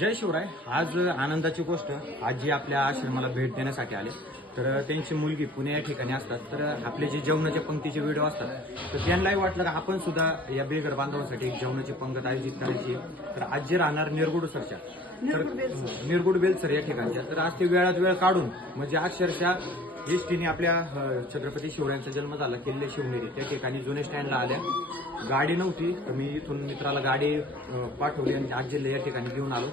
जय शिवराय. आज आनंदाची गोष्ट, आज जी आपल्या आश्रमाला भेट देण्यासाठी आले, तर त्यांची मुलगी पुणे या ठिकाणी असतात. तर आपले जे जेवणाच्या पंक्तीचे व्हिडिओ असतात, तर त्यांनाही वाटलं की आपण सुद्धा या बेघर बांधवांसाठी जेवणाची पंगत आयोजित करायची. तर आज जे राहणार निरगुडसरच्या, तर निरगुड बेलसर या ठिकाणच्या, तर आज ते वेळात वेळ काढून म्हणजे अक्षरशः एसटीने आपल्या छत्रपती शिवरायांचा जन्म झाला किल्ले शिवनेरी त्या ठिकाणी जुने स्टँडला आल्या. गाडी नव्हती, तर मी इथून मित्राला गाडी पाठवली आणि आजीला या ठिकाणी घेऊन आलो.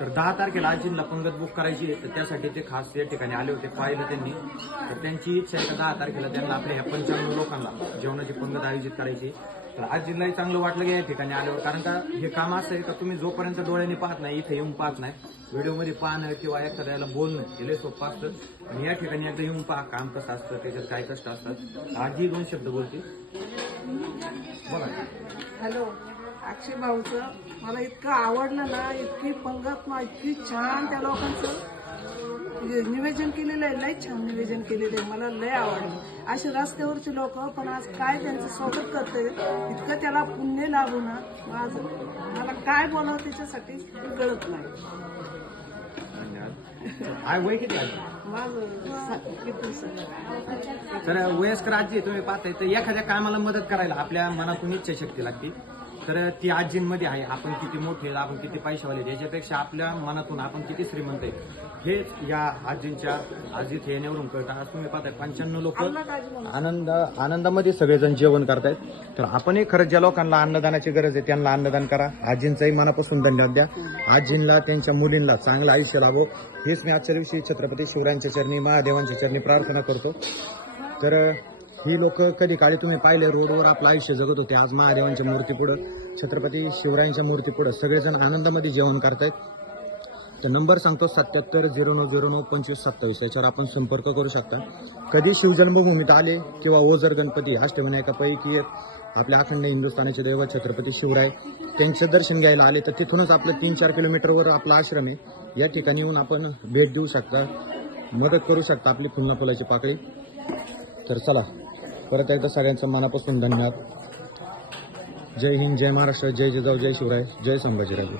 तर 10 तारखेला आजींना पंगत बुक करायची आहे, तर त्यासाठी ते खास या ठिकाणी आले होते. पाहिलं त्यांनी, तर त्यांची इच्छा आहे का 10 तारखेला त्यांना आपल्या ह्या 55 लोकांना जेवणाची पंगत आयोजित करायची. तर आजीलाही चांगलं वाटलं की या ठिकाणी आल्यावर, कारण का हे काम असं आहे का तुम्ही जोपर्यंत डोळ्यांनी पाहत नाही, इथे येऊन पाहत नाही, व्हिडिओमध्ये पाहणं किंवा एखाद्याला बोलणं हे लय सोपं असतं. आणि या ठिकाणी एकदा येऊन पहा काम कसं असतं, त्याच्यात काय कष्ट असतात. आजी 2 शब्द बोलते. बघा. हॅलो, अक्षय भाऊचं मला इतकं आवडलं ना, इतकी पंगत ना, इतकी छान त्या लोकांचं निवेदन केलेलं आहे, लय छान निवेदन केलेलं आहे, मला लय आवडलं. असे रस्त्यावरचे लोक पण आज काय त्यांचं स्वागत करते, इतकं त्याला पुण्य लागू ना, मला काय बोलावं त्याच्यासाठी कळत नाही. धन्यवाद. वय किती आहे माझं किती तर वयस्कर आजी तुम्ही पाहताय, तर एखाद्या कामाला मदत करायला आपल्या मनातून इच्छाशक्ती लागते. तर ती आजींमध्ये आहे. आपण किती मोठे, आपण किती पैशावाले, याच्यापेक्षा आपल्या मनातून आपण किती श्रीमंत आहे हेच या आजींच्या आज इथे येण्यावरून कळतं. आज तुम्ही पाहताय 55 लोक आनंदामध्ये सगळेजण जेवण करतायत. तर आपणही खरंच ज्या लोकांना अन्नदानाची गरज आहे त्यांना अन्नदान करा. आजींचाही मनापासून धन्यवाद द्या. आजींना त्यांच्या मुलींना चांगलं आयुष्य लाभो हेच मी आजच्या दिवशी छत्रपती शिवरायांच्या चरणी, महादेवांच्या चरणी प्रार्थना करतो. तर ही लोक कधी काळी तुम्ही पाहिले रोडवर आपलं आयुष्य जगत होते, आज महादेवांच्या मूर्तीपुढं, छत्रपती शिवरायांच्या मूर्तीपुढं सगळेजण आनंदामध्ये जेवण करतायत. तर नंबर सांगतो 7709092527 याच्यावर आपण संपर्क करू शकता. कधी शिवजन्मभूमीत आले किंवा ओझर गणपती अष्टविनायकापैकी एक आपल्या अखंड हिंदुस्थानाचे दैवत छत्रपती शिवराय त्यांचं दर्शन घ्यायला आले, तर तिथूनच आपलं 3-4 किलोमीटरवर आपला आश्रम आहे. या ठिकाणी येऊन आपण भेट देऊ शकता, मदत करू शकता आपली फुलना फुलाची पाकळी. तर चला, परत एकदा सगळ्यांचं मनापासून धन्यवाद. जय हिंद, जय महाराष्ट्र, जय जिजाऊ, जय शिवराय, जय संभाजीराजे.